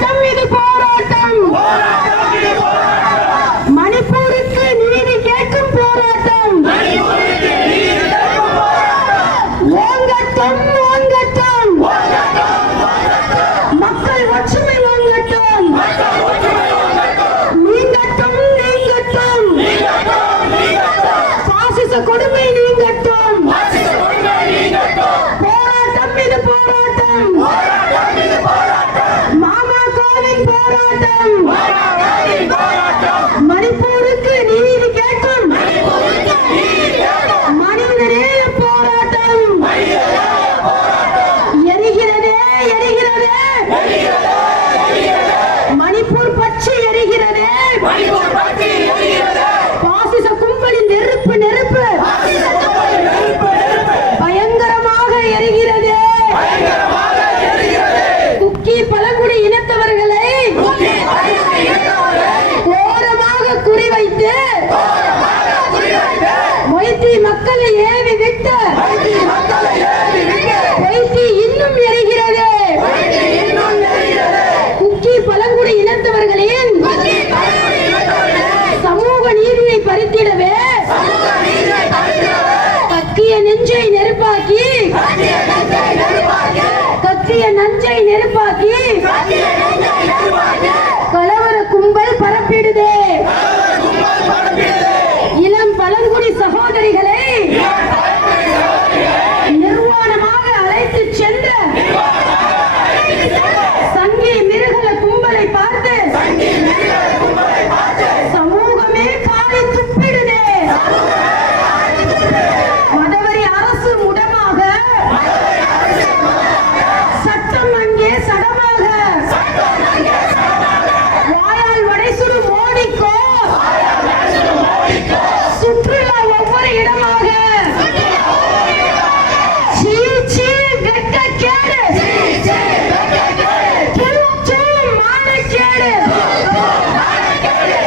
போராட்டம் இது போராட்டம். மணிப்பூருக்கு நீதி கேட்கும் போராட்டம். ஓங்கட்டும் ஓங்கட்டும். மக்கள் ஒற்றுமை ஓங்கட்டும். நீங்கட்டும் நீங்கட்டும். பாசிச கொடுமை நீங்கட்டும். போராட்டம் இது போராட்டம். மாமாவின் போராட்டம். மணிப்பூருக்கு நீதி கேட்கும் மனிதநேய போராட்டம். எரிகிறதே எரிகிறதே மணிப்பூர் பற்றி எரிகிறதே. பாசிச கும்பலின் நெருப்பு நெருப்பு பயங்கரமாக எரிகிறதே. குக்கி பழங்குடி இனத்தவர்களை கோரமாக குறிவைத்து மொய்த்தி மக்களை ஏவி விட்டு மொய்த்தி இன்னும் எரிகிறது. குக்கி பழங்குடி இனத்தவர்களின் சமூக நீதியை பறித்திடவே கக்கிய நெஞ்சை நெருப்பாக்கி கக்கிய நஞ்சை நெருப்பாக்கி கலவர கும்பல் பரப்பிடுதே. இளம் பழங்குடி சகோதரிகளை நிர்வாணமாக அழைத்து சென்ற சங்கி மிருகல கும்பலை பார்த்து சமூகமே காலை துப்பிடுதே. மதவரி அரசு முடமாக சட்டம் அங்கே சடமாக வாயால் வடைசுடு மோடிக்கோ சுற்றுலா ஒவ்வொரு இடமாக சீ சீ வெட்கக்கேடு மானக்கேடு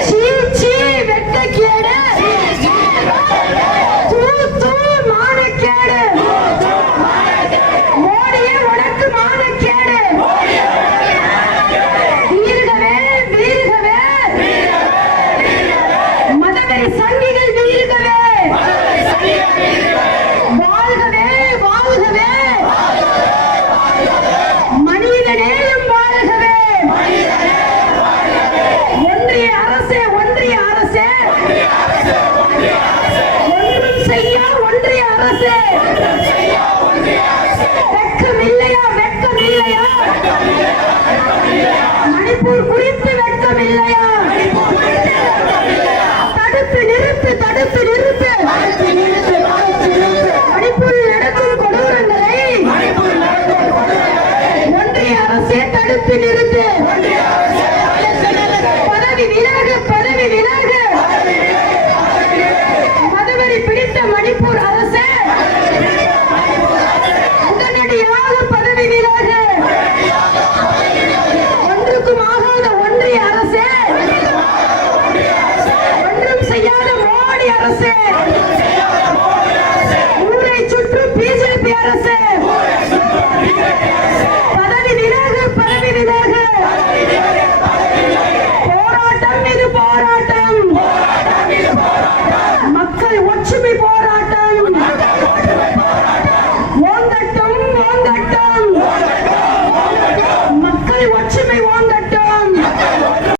சீ சீ வெட்கக்கேடு மானக்கேடு மோடியே உனக்கு மானக்கேடு. வீழ்கவே வீழ்கவே மதவெறி சங்கிகள் வீழ்கவே. வாழ்கவே வாழ்கவே மனிதநேயம் வாழ்கவே. ஒன்றிய அரசே ஒன்றிய அரசே ஒன்றும் செய்ய ஒன்றிய அரசே